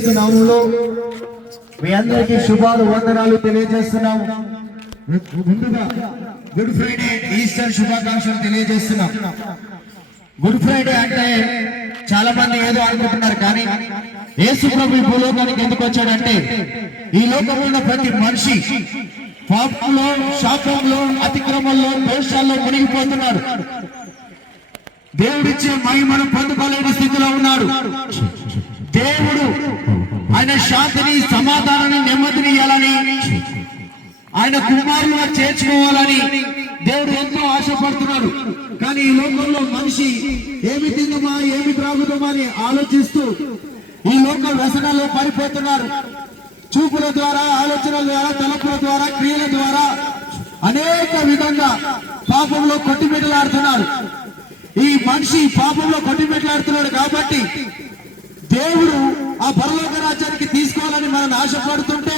యేసుక్రీస్తు నామములో మీ అందరికీ శుభాలు వందనాలు తెలియజేస్తున్నాం. ముందుగా గుడ్ ఫ్రైడే ఈస్టర్ శుభాకాంక్షలు తెలియజేస్తున్నాం. గుడ్ ఫ్రైడే అంటే చాలా మంది ఏదో అనుకుంటున్నారు, కానీ యేసు ప్రభు ఈ భూలోకానికి ఎందుకు వచ్చాడంటే ఈ లోకంలో ఉన్న ప్రతి మనిషి పాపంలో, శాపంలో, అతిక్రమంలో, దోషాల్లో మునిగిపోతున్నారు. దేవుడిచ్చే మహిమను పొందుకోలేని స్థితిలో ఉన్నాడు. దేవుడు ఆయన శాంతిని, సమాధానాన్ని, నెమ్మదిని ఇవ్వాలని, ఆయన కుమారులుగా చేర్చుకోవాలని దేవుడు ఎంతో ఆశపడుతున్నాడు. కానీ ఈ లోకంలో మనిషి ఏమి తిందమా, ఏమి త్రాగుదామా అని ఆలోచిస్తూ ఈ లోక వ్యసనాల్లో పడిపోతున్నారు. చూపుల ద్వారా, ఆలోచనల ద్వారా, తలపుల ద్వారా, క్రియల ద్వారా అనేక విధంగా పాపంలో కొట్టిమిట్టలాడుతున్నారు. ఈ మనిషి పాపంలో కొట్టిమిట్టలాడుతున్నాడు కాబట్టి దేవుడు ఆ పరలోక రాజ్యానికి తీసుకోవాలని మనం ఆశపడుతుంటే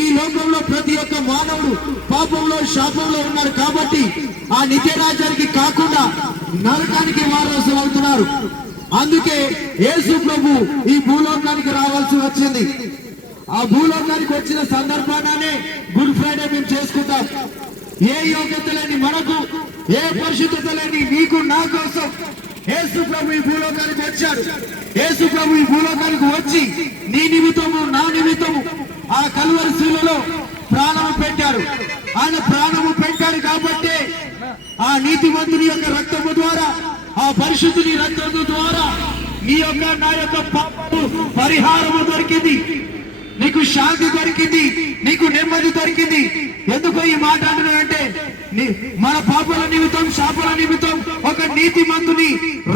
ఈ లోకంలో ప్రతి ఒక్క మానవుడు పాపంలో, శాపంలో ఉన్నారు. కాబట్టి ఆ నిత్య రాజ్యానికి కాకుండా నరకానికి వారసులు అవుతున్నారు. అందుకే యేసు ప్రభు ఈ భూలోకానికి రావాల్సి వచ్చింది. ఆ భూలోకానికి వచ్చిన సందర్భానే గుడ్ ఫ్రైడే మేము చేసుకుంటాం. ఏ యోగ్యత లేని మనకు, ఏ పరిశుద్ధత లేని నీకు, నా కోసం యేసు ప్రభు ఈ భూలోకానికి వచ్చాడు. యేసు ప్రభు ఈ భూలోకానికి వచ్చి నీ నిమిత్తము, నా నిమిత్తము ఆ కల్వరి శిలువలో ప్రాణము పెట్టాడు. ఆయన ప్రాణము పెట్టాడు కాబట్టి ఆ నీతిమంతుని యొక్క రక్తము ద్వారా, ఆ పరిశుద్ధుని రక్తము ద్వారా నీ యొక్క, నా యొక్క పాపము పరిహారము దొరికింది. నీకు శాంతి దొరికింది, నీకు నెమ్మది దొరికింది. ఎందుకో ఈ మాట అంటున్నానంటే మన పాపల నిమిత్తం, శాపల నిమిత్తం ఒక నీతిమంతుని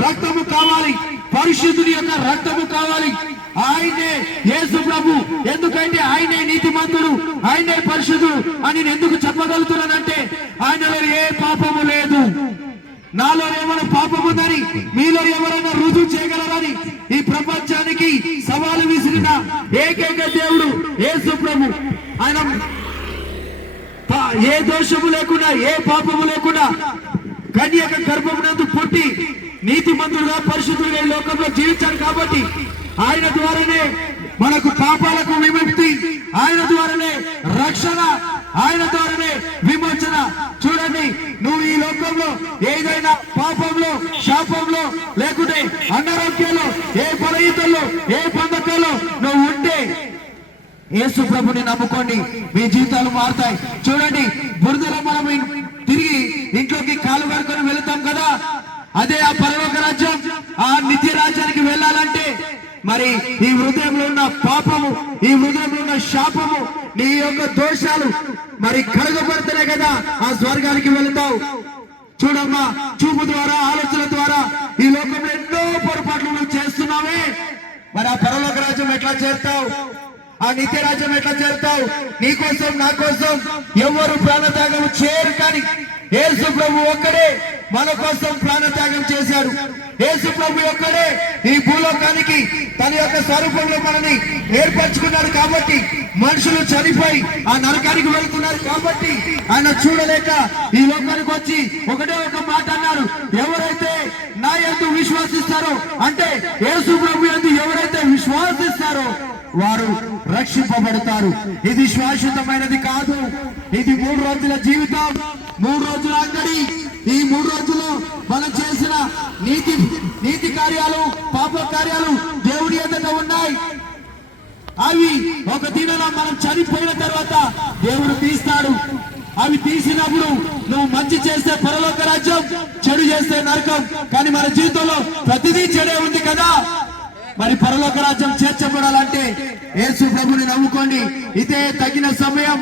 రక్తము కావాలి, పరిశుద్ధుని యొక్క రక్తము కావాలి. ఆయనే యేసు ప్రభు. ఎందుకంటే ఆయనే నీతిమంతుడు, ఆయనే పరిశుద్ధుడు అని నేను ఎందుకు చెప్పగలుగుతున్నానంటే ఆయనలో ఏ పాపము లేదు. నాలో ఏమైనా పాపం ఉందని మీలో ఎవరైనా రుజువు చేయగలరని ఈ ప్రపంచానికి సవాలు విసిరిన ఏకైక దేవుడు యేసు ప్రభు. ఆయన ఏ దోషము లేకుండా, ఏ పాపము లేకుండా కన్యక గర్భమునందు పుట్టి నీతిమంతుడుగా, పరిశుద్ధుడుగా ఈ లోకంలో జీవించాడు. కాబట్టి ఆయన ద్వారానే మనకు పాపాలకు విముక్తి, ఆయన ద్వారానే రక్షణ, ఆయన ద్వారానే విమోచన. చూడండి, నువ్వు ఈ లోకంలో ఏదైనా పాపంలో, శాపంలో, లేకుంటే అనారోగ్యంలో, ఏ బలహీనతల్లో, ఏ బంధకాల్లో నువ్వు ఉంటే యేసు ప్రభుని నమ్ముకోండి, మీ జీవితాలు మారుతాయి. చూడండి, బురదలో మనం తిరిగి ఇంట్లోకి కాలు కడుకొని వెళుతాం కదా, అదే ఆ పరలోక రాజ్యం, ఆ నిత్య రాజ్యానికి వెళ్ళాలంటే మరి ఈ హృదయంలో ఉన్న పాపము, ఈ హృదయంలో ఉన్న శాపము, నీ యొక్క దోషాలు మరి కడగబడితేనే కదా ఆ స్వర్గానికి వెళతావు. చూడమ్మా, చూపు ద్వారా, ఆలోచన ద్వారా ఈ లోకంలో ఎన్నో పొరపాట్లు నువ్వు చేస్తున్నావే. మరి ఆ పరలోక రాజ్యం ఎట్లా చేస్తావు? ఆ నిత్య రాజ్యం ఎట్లా చేస్తావు? నీ కోసం, నా కోసం ఎవరు ప్రాణత్యాగం చేయరు, కానీ యేసు ప్రభు ఒక్కడే మన కోసం ప్రాణత్యాగం చేశాడు. యేసు ప్రభు ఒక్కడే ఈ భూలోకానికి తన యొక్క స్వరూపంలో మనని ఏర్పరచుకున్నాడు. కాబట్టి మనుషులు చనిపోయి ఆ నరకానికి వెళ్తున్నారు. కాబట్టి ఆయన చూడలేక ఈ లోకానికి వచ్చి ఒకటే ఒక మాట అన్నారు, ఎవరైతే నా యందు విశ్వాసిస్తారో, అంటే యేసు ప్రభు యందు ఎవరైతే విశ్వాసిస్తారో వారు రక్షింపబడతారు. ఇది శాశ్వతమైనది కాదు. ఇది 3 రోజుల జీవితం, 3 రోజుల అంగడి. ఈ 3 రోజుల్లో మనం చేసిన నీతి కార్యాలు, పాప కార్యాలు దేవుడి ఎదుట ఉన్నాయి. అవి ఒక దినాన మనం చనిపోయిన తర్వాత దేవుడు తీస్తాడు. అవి తీసినప్పుడు నువ్వు మంచి చేస్తే పరలోక రాజ్యం, చెడు చేస్తే నరకం. కానీ మన జీవితంలో ప్రతిదీ చెడే ఉంది కదా. మరి పరలోక రాజ్యం చేర్చబడాలంటే యేసు ప్రభుని నమ్ముకోండి. ఇదే తగిన సమయం,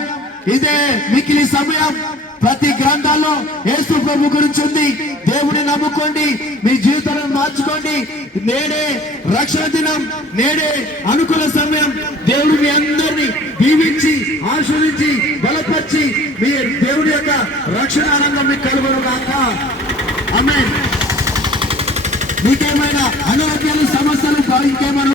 ఇదే మిగిలి సమయం. ప్రతి గ్రంథాల్లో యేసు ప్రభు గురించి ఉంది. దేవుని నమ్ముకోండి, మీ జీవితాలను మార్చుకోండి. నేడే రక్షణ దినం, నేడే అనుకూల సమయం. దేవుడు మీ అందరినీ దీవించి, ఆశీర్వదించి, బలపరిచి మీ దేవుడి యొక్క రక్షణ ఆనందం మీకు కలుగును గాక. ఆమేన్. మీకేమైనా అనారోగ్యాలు, సమస్యలు, ఇంకేమైనా